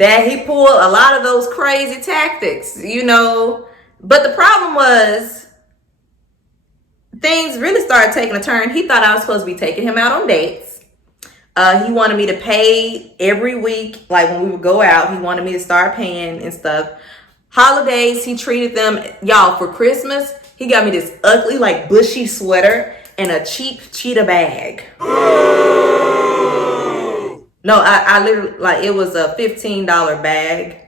that he pulled a lot of those crazy tactics, you know. But the problem was, things really started taking a turn. He thought I was supposed to be taking him out on dates. He wanted me to pay every week. Like when we would go out, he wanted me to start paying and stuff. Holidays, he treated them, y'all, for Christmas, he got me this ugly, like bushy sweater and a cheap cheetah bag. No, I literally, like, it was a $15 bag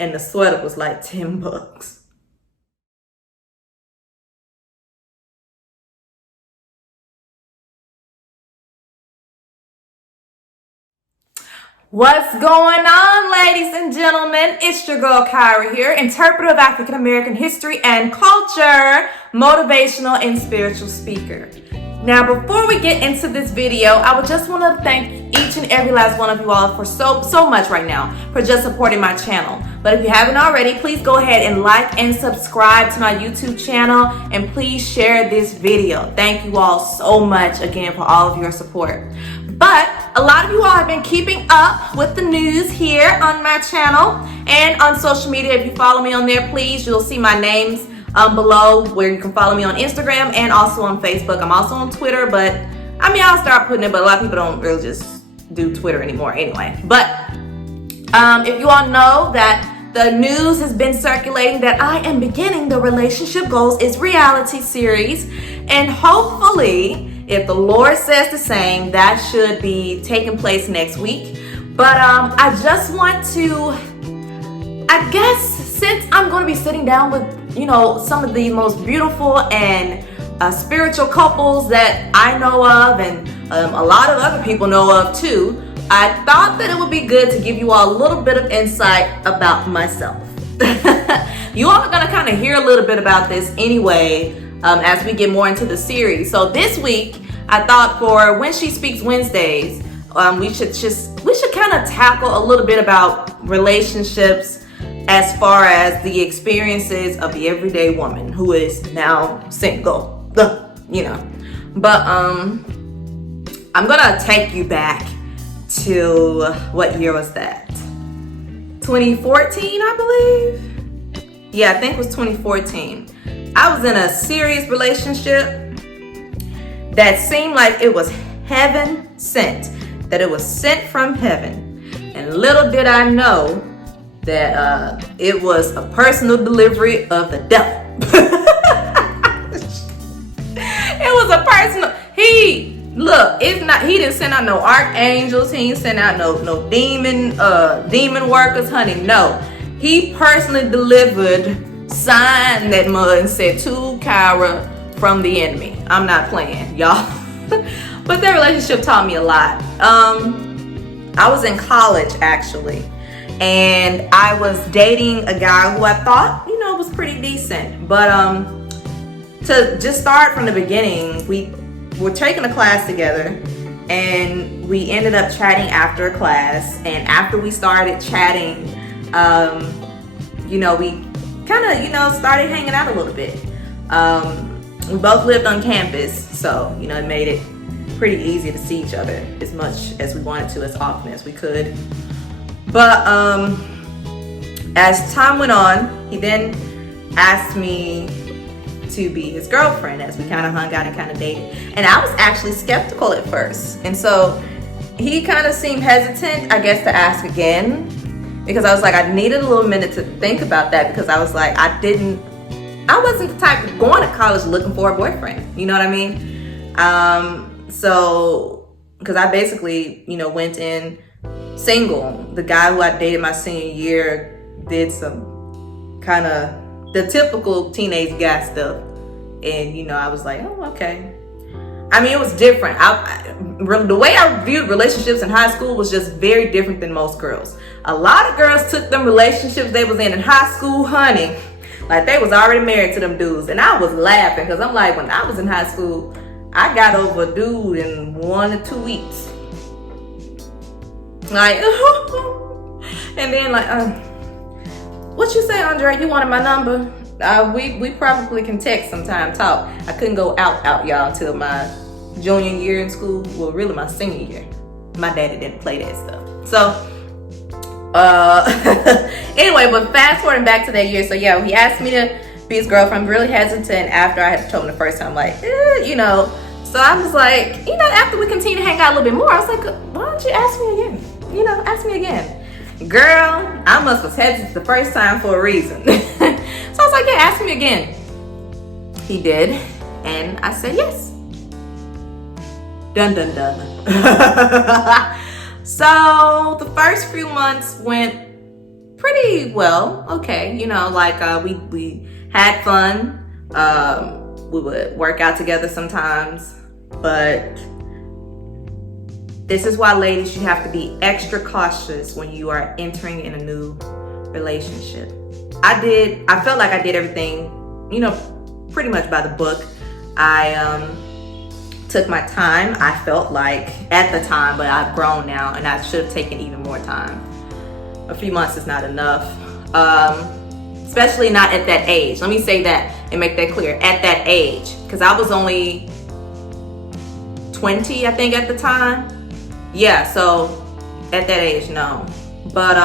and the sweater was like $10. What's going on, ladies and gentlemen? It's your girl KYRA here, interpreter of African American history and culture, motivational and spiritual speaker. Now, before we get into this video, I would just want to thank each and every last one of you all for so much right now for just supporting my channel. But if you haven't already, please go ahead and like and subscribe to my YouTube channel, and please share this video. Thank you all so much again for all of your support. But a lot of you all have been keeping up with the news here on my channel and on social media. If you follow me on there, please, you'll see my names below, where you can follow me on Instagram and also on Facebook. I'm also on Twitter, but I mean, I'll start putting it, but a lot of people don't really just do Twitter anymore anyway. But if you all know that the news has been circulating that I am beginning the Relationship Goals is reality series, and hopefully, if the Lord says the same, that should be taking place next week. But I just want to, I guess, since I'm going to be sitting down with, you know, some of the most beautiful and spiritual couples that I know of, and a lot of other people know of too, I thought that it would be good to give you all a little bit of insight about myself. You all are going to kind of hear a little bit about this anyway, as we get more into the series. So this week, I thought for When She Speaks Wednesdays, we should kind of tackle a little bit about relationships as far as the experiences of the everyday woman who is now single, you know. But I'm gonna take you back to, what year was that? 2014, I believe. Yeah, I think it was 2014. I was in a serious relationship that seemed like it was heaven sent, that it was sent from heaven. And little did I know that it was a personal delivery of the devil. It was a personal, he didn't send out no archangels, he didn't send out no demon workers, honey, no. He personally delivered, signed that mud and said, "To KYRA from the enemy." I'm not playing, y'all. But that relationship taught me a lot. I was in college, actually, and I was dating a guy who I thought, you know, was pretty decent. But to just start from the beginning, we were taking a class together, and we ended up chatting after class. And after we started chatting, you know, we kind of, you know, started hanging out a little bit. We both lived on campus, so, you know, it made it pretty easy to see each other as much as we wanted to, as often as we could. But as time went on, he then asked me to be his girlfriend, as we kind of hung out and kind of dated. And I was actually skeptical at first. And so he kind of seemed hesitant, I guess, to ask again, because I was like, I needed a little minute to think about that, because I was like, I wasn't the type of going to college looking for a boyfriend. You know what I mean? So, because I basically, you know, went in single. The guy who I dated my senior year did some kind of the typical teenage guy stuff. And, you know, I was like, oh, okay. I mean, it was different. The way I viewed relationships in high school was just very different than most girls. A lot of girls took them relationships they was in high school, honey, like they was already married to them dudes. And I was laughing, because I'm like, when I was in high school, I got over a dude in 1 to 2 weeks. Like, and then like, what you say, Andre? You wanted my number? We probably can text sometime, talk. I couldn't go out, y'all, till my junior year in school. Well, really my senior year. My daddy didn't play that stuff. So Anyway, but fast forwarding back to that year. So yeah, he asked me to be his girlfriend. Really hesitant after I had told him the first time, like, you know. So I was like, you know, after we continued to hang out a little bit more, I was like, why don't you ask me again? You know, ask me again. Girl, I must have hesitant the first time for a reason. So I was like, yeah, ask me again. He did, and I said yes. Dun dun dun. So the first few months went pretty well. Okay, you know, like we had fun. We would work out together sometimes, but this is why, ladies, you have to be extra cautious when you are entering in a new relationship. I felt like I did everything, you know, pretty much by the book. I took my time, I felt like, at the time, but I've grown now and I should have taken even more time. A few months is not enough, especially not at that age. Let me say that and make that clear, at that age, because I was only 20, I think, at the time. Yeah, so at that age, no. But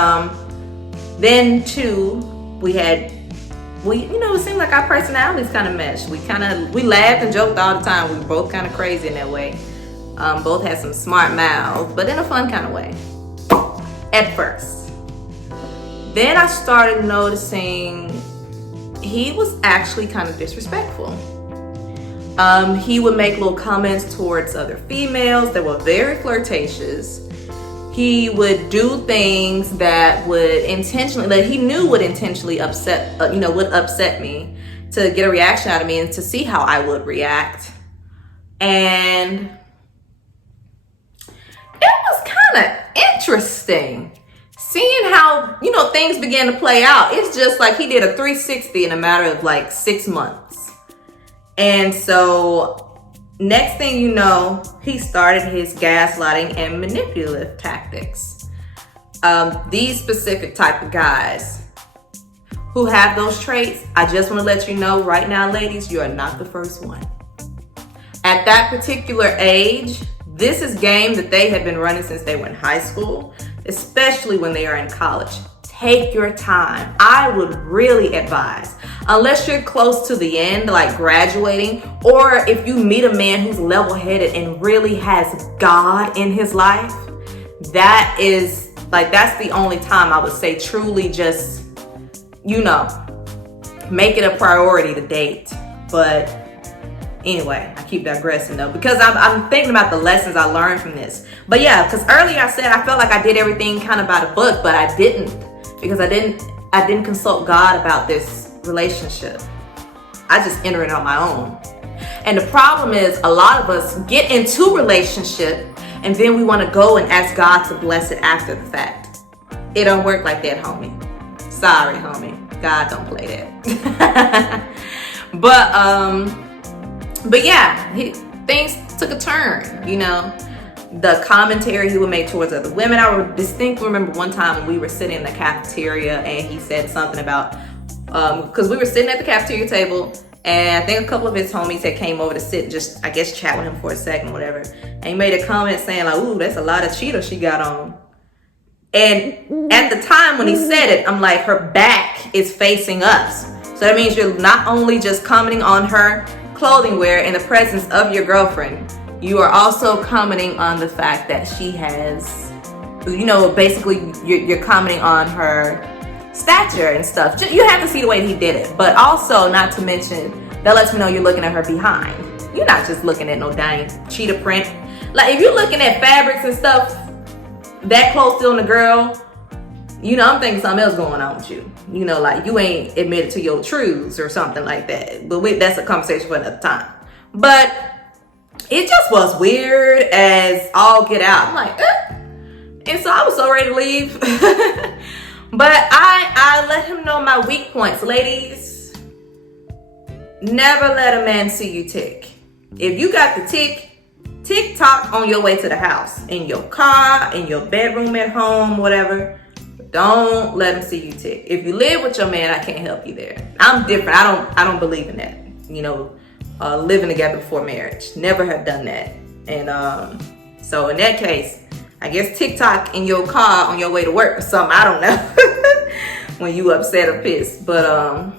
then too, you know, it seemed like our personalities kind of meshed. We laughed and joked all the time. We were both kind of crazy in that way. Both had some smart mouths, but in a fun kind of way. At first. Then I started noticing he was actually kind of disrespectful. He would make little comments towards other females that were very flirtatious. He would do things that he knew would intentionally upset, would upset me, to get a reaction out of me and to see how I would react. And it was kind of interesting seeing how, you know, things began to play out. It's just like he did a 360 in a matter of like 6 months. And so next thing you know, he started his gaslighting and manipulative tactics. These specific type of guys who have those traits, I just want to let you know right now, ladies, you are not the first one. At that particular age, this is game that they have been running since they were in high school, especially when they are in college. Take your time. I would really advise, unless you're close to the end, like graduating, or if you meet a man who's level-headed and really has God in his life, that's the only time I would say truly just, you know, make it a priority to date. But anyway, I keep digressing though, because I'm thinking about the lessons I learned from this. But yeah, because earlier I said I felt like I did everything kind of by the book, but I didn't, because I didn't consult God about this relationship. I just entered it on my own. And the problem is, a lot of us get into relationship and then we want to go and ask God to bless it after the fact. It don't work like that, homie. Sorry, homie. God don't play that. But yeah, things took a turn, you know. The commentary he would make towards other women. I would distinctly remember one time when we were sitting in the cafeteria and he said something about, because we were sitting at the cafeteria table and I think a couple of his homies had came over to sit and just, I guess, chat with him for a second, whatever. And he made a comment saying like, ooh, that's a lot of Cheetos she got on. And at the time when he said it, I'm like, her back is facing us. So that means you're not only just commenting on her clothing wear in the presence of your girlfriend, you are also commenting on the fact that she has, you know, basically you're commenting on her stature and stuff. You have to see the way he did it. But also, not to mention, that lets me know you're looking at her behind. You're not just looking at no dang cheetah print. Like, if you're looking at fabrics and stuff that close to on the girl, you know, I'm thinking something else going on with you. You know, like you ain't admitted to your truths or something like that. But that's a conversation for another time. But it just was weird as all get out. I'm like, And so I was so ready to leave. But I let him know my weak points. Ladies, never let a man see you tick. If you got the tick-tock on your way to the house, in your car, in your bedroom at home, whatever, don't let him see you tick. If you live with your man, I can't help you there. I'm different. I don't believe in that. You know, living together before marriage. Never have done that. And so in that case, I guess TikTok in your car on your way to work or something. I don't know. When you upset or pissed. But,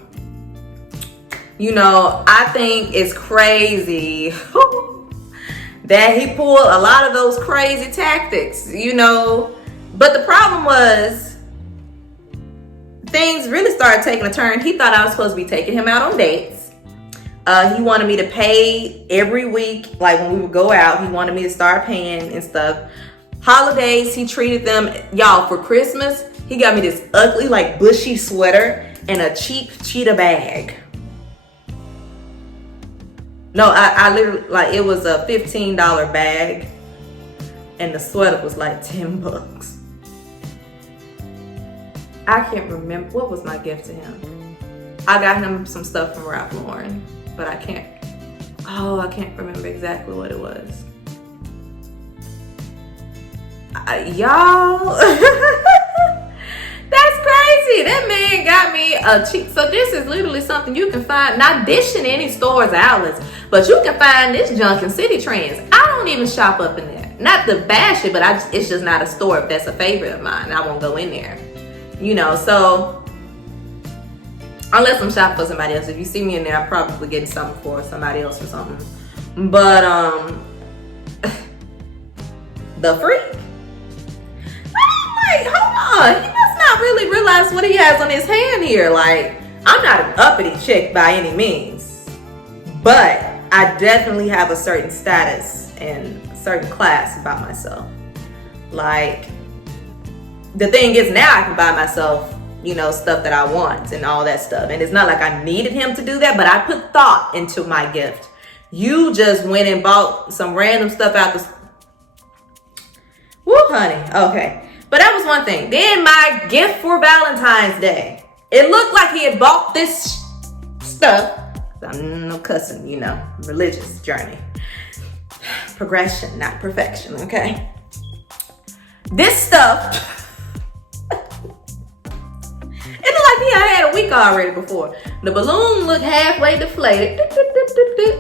you know, I think it's crazy that he pulled a lot of those crazy tactics, you know. But the problem was, things really started taking a turn. He thought I was supposed to be taking him out on dates. He wanted me to pay every week, like when we would go out. He wanted me to start paying and stuff. Holidays, he treated them, y'all, for Christmas. He got me this ugly, like, bushy sweater and a cheap cheetah bag. No, I literally, like, it was a $15 bag and the sweater was like $10. I can't remember. What was my gift to him? I got him some stuff from Ralph Lauren, but I can't remember exactly what it was. Y'all, that's crazy. That man got me a cheap. So this is literally something you can find, not dishing any stores, outlets, but you can find this junk in City Trends. I don't even shop up in there. Not to bash it, but it's just not a store. If that's a favorite of mine, I won't go in there. You know, so unless I'm shopping for somebody else. If you see me in there, I'm probably getting something for somebody else or something. But the freak. I'm like, hold on, he must not really realize what he has on his hand here. Like, I'm not an uppity chick by any means, but I definitely have a certain status and a certain class about myself. Like, the thing is, now I can buy myself, you know, stuff that I want and all that stuff. And it's not like I needed him to do that, but I put thought into my gift. You just went and bought some random stuff out the... Woo, honey. Okay. But that was one thing. Then my gift for Valentine's Day. It looked like he had bought this stuff. I'm no cussing, you know, religious journey. Progression, not perfection, okay? This stuff... It looked like he had a week already before. The balloon looked halfway deflated.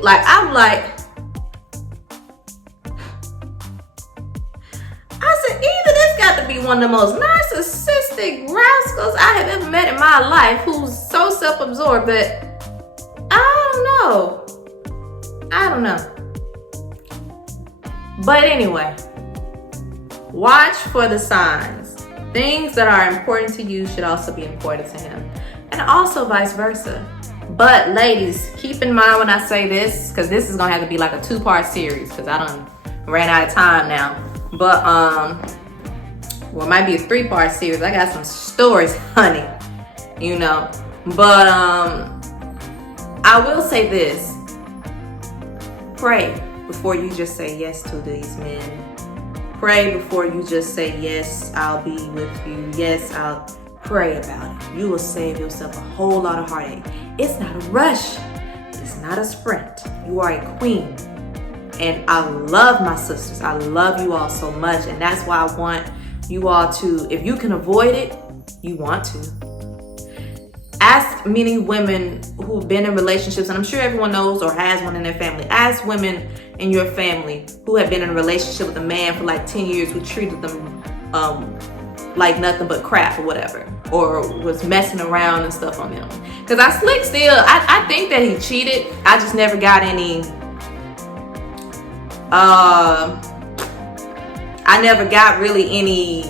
Like, I'm like... I said, either this got to be one of the most narcissistic rascals I have ever met in my life, who's so self-absorbed, but I don't know. But anyway, watch for the signs. Things that are important to you should also be important to him, and also vice versa. But ladies, keep in mind when I say this, because this is gonna have to be like a 2-part series, because I done ran out of time now. But well, it might be a 3-part series. I got some stories, honey, you know. But I will say this: pray before you just say yes to these men. Pray before you just say, yes, I'll be with you. Yes, I'll pray about it. You will save yourself a whole lot of heartache. It's not a rush. It's not a sprint. You are a queen. And I love my sisters. I love you all so much. And that's why I want you all to, if you can avoid it, you want to. Ask many women who've been in relationships, and I'm sure everyone knows or has one in their family. Ask women in your family who have been in a relationship with a man for like 10 years who treated them like nothing but crap or whatever, or was messing around and stuff on them. Because I slick still, I think that he cheated. I just never got any, I never got really any,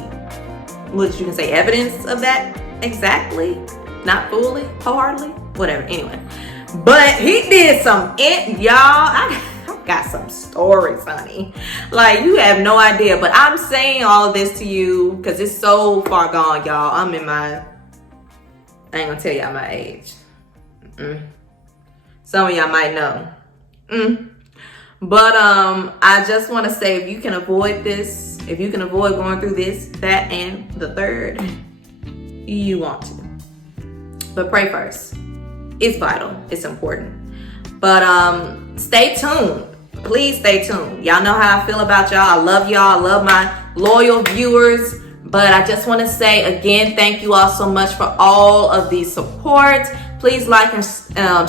what you can say, evidence of that exactly. Not fully, wholeheartedly, whatever, anyway. But he did some, y'all, I got some stories, honey. Like, you have no idea. But I'm saying all of this to you because it's so far gone, y'all. I'm in my, I ain't gonna tell y'all my age. Some of y'all might know. But I just want to say, if you can avoid this, if you can avoid going through this, that, and the third, you want to. But pray first. It's vital. It's important. But stay tuned. Please stay tuned. Y'all know how I feel about y'all. I love y'all. I love my loyal viewers. But I just want to say again, thank you all so much for all of the support. Please like and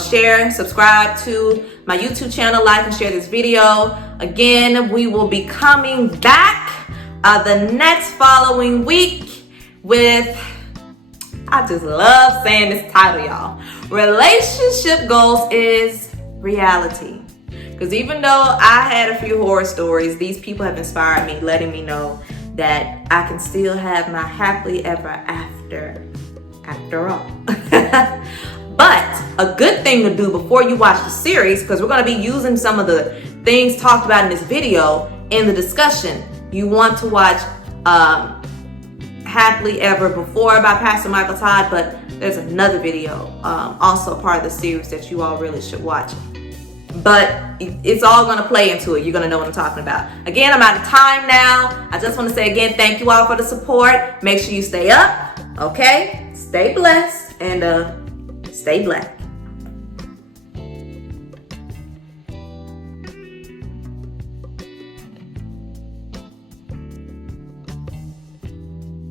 share, subscribe to my YouTube channel, like and share this video. Again, we will be coming back the next following week with, I just love saying this title, y'all. Relationship goals is reality. Because even though I had a few horror stories, these people have inspired me, letting me know that I can still have my happily ever after all. But a good thing to do before you watch the series, because we're going to be using some of the things talked about in this video in the discussion. You want to watch Happily Ever Before by Pastor Michael Todd, but there's another video, also part of the series that you all really should watch. But it's all going to play into it. You're going to know what I'm talking about. Again, I'm out of time now. I just want to say again, thank you all for the support. Make sure you stay up, okay? Stay blessed and stay black.